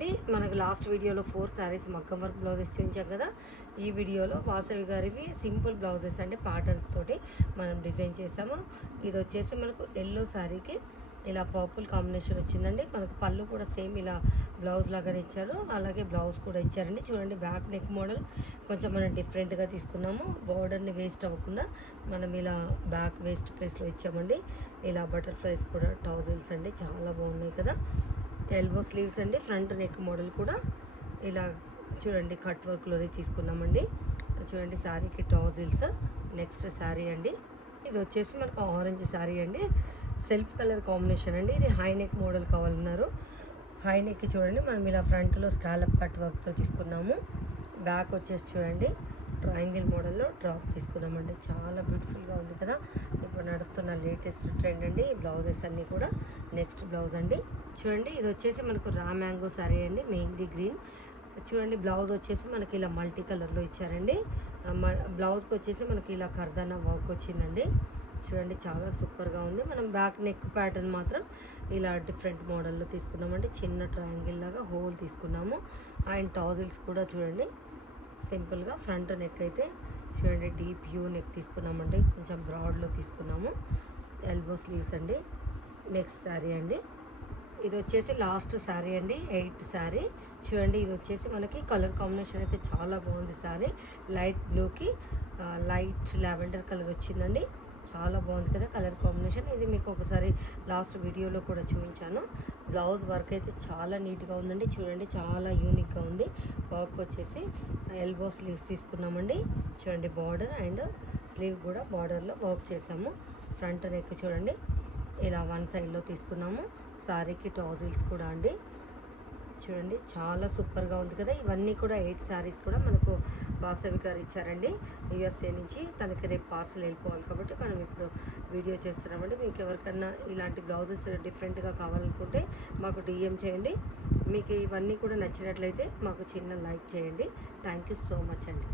అండి, మనకు లాస్ట్ వీడియోలో 4 శారీస్ మగ్గం వర్క్ బ్లౌజెస్ చూపించాం కదా. ఈ వీడియోలో వాసవి గారివి సింపుల్ బ్లౌజెస్ అంటే ప్యాటర్న్స్ తోటి మనం డిజైన్ చేసాము. ఇది వచ్చేసి మనకు ఎల్లో శారీకి ఇలా పర్పుల్ కాంబినేషన్ వచ్చిందండి. మనకు పళ్ళు కూడా సేమ్ ఇలా బ్లౌజ్ లాగానే ఇచ్చారు, అలాగే బ్లౌజ్ కూడా ఇచ్చారండి. చూడండి, బ్యాక్ నెక్ మోడల్ కొంచెం మనం డిఫరెంట్గా తీసుకున్నాము. బార్డర్ని వేస్ట్ అవ్వకుండా మనం ఇలా బ్యాక్ వేస్ట్ ప్లేస్లో ఇచ్చామండి. ఇలా బటర్ఫ్లైస్ కూడా టౌజల్స్ అండి, చాలా బాగున్నాయి కదా. ఎల్బో స్లీవ్స్ అండి, ఫ్రంట్ నెక్ మోడల్ కూడా ఇలా చూడండి కట్ వర్క్లోనే తీసుకున్నామండి. చూడండి శారీకి టౌజిల్స్. నెక్స్ట్ శారీ అండి, ఇది వచ్చేసి మనకు ఆరెంజ్ శారీ అండి, సెల్ఫ్ కలర్ కాంబినేషన్ అండి. ఇది హై నెక్ మోడల్ కావాలన్నారు. హై నెక్ చూడండి మనం ఇలా ఫ్రంట్లో స్కాలప్ కట్ వర్క్తో తీసుకున్నాము. బ్యాక్ వచ్చేసి చూడండి ట్రయాంగిల్ మోడల్లో డ్రాప్ తీసుకున్నామండి. చాలా బ్యూటిఫుల్గా ఉంది కదా. ఇప్పుడు నడుస్తున్న లేటెస్ట్ ట్రెండ్ అండి ఈ బ్లౌజెస్ అన్నీ కూడా. నెక్స్ట్ బ్లౌజ్ అండి, చూడండి ఇది వచ్చేసి మనకు రా మ్యాంగో శారీ అండి, మెహందీ గ్రీన్. చూడండి బ్లౌజ్ వచ్చేసి మనకి ఇలా మల్టీ కలర్లో ఇచ్చారండి. బ్లౌజ్కి వచ్చేసి మనకి ఇలా కర్దానా వర్క్ వచ్చిందండి. చూడండి చాలా సూపర్గా ఉంది. మనం బ్యాక్ నెక్ ప్యాటర్న్ మాత్రం ఇలా డిఫరెంట్ మోడల్లో తీసుకున్నామండి. చిన్న ట్రయాంగిల్ లాగా హోల్ తీసుకున్నాము. అండ్ టాజిల్స్ కూడా చూడండి సింపుల్గా. ఫ్రంట్ నెక్ అయితే చూడండి డీప్ యూ నెక్ తీసుకున్నామండి, కొంచెం బ్రాడ్లో తీసుకున్నాము. ఎల్బో స్లీవ్స్ అండి. నెక్స్ట్ శారీ అండి, ఇది వచ్చేసి లాస్ట్ శారీ అండి, 8th శారీ. చూడండి ఇది వచ్చేసి మనకి కలర్ కాంబినేషన్ అయితే చాలా బాగుంది. శారీ లైట్ బ్లూకి లైట్ లావెండర్ కలర్ వచ్చిందండి. చాలా బాగుంది కదా కలర్ కాంబినేషన్. ఇది మీకు ఒకసారి లాస్ట్ వీడియోలో కూడా చూపించాను. బ్లౌజ్ వర్క్ అయితే చాలా నీట్గా ఉందండి. చూడండి చాలా యూనిక్గా ఉంది. వర్క్ వచ్చేసి ఎల్బో స్లీవ్స్ తీసుకున్నామండి. చూడండి బార్డర్ అండ్ స్లీవ్ కూడా బార్డర్లో వర్క్ చేసాము. ఫ్రంట్ నెక్ చూడండి ఇలా వన్ సైడ్లో తీసుకున్నాము. శారీకి టాజిల్స్ కూడా అండి. చూడండి చాలా సూపర్గా ఉంది కదా. ఇవన్నీ కూడా 8 శారీస్ కూడా మనకు వాసవి గారు ఇచ్చారండి USA నుంచి. తనకి రేపు పార్సల్ వెళ్ళిపోవాలి కాబట్టి మనం ఇప్పుడు వీడియో చేస్తున్నామండి. మీకు ఎవరికన్నా ఇలాంటి బ్లౌజెస్ డిఫరెంట్గా కావాలనుకుంటే మాకు DM చేయండి. మీకు ఇవన్నీ కూడా నచ్చినట్లయితే మాకు చిన్న లైక్ చేయండి. థ్యాంక్ యూ సో మచ్ అండి.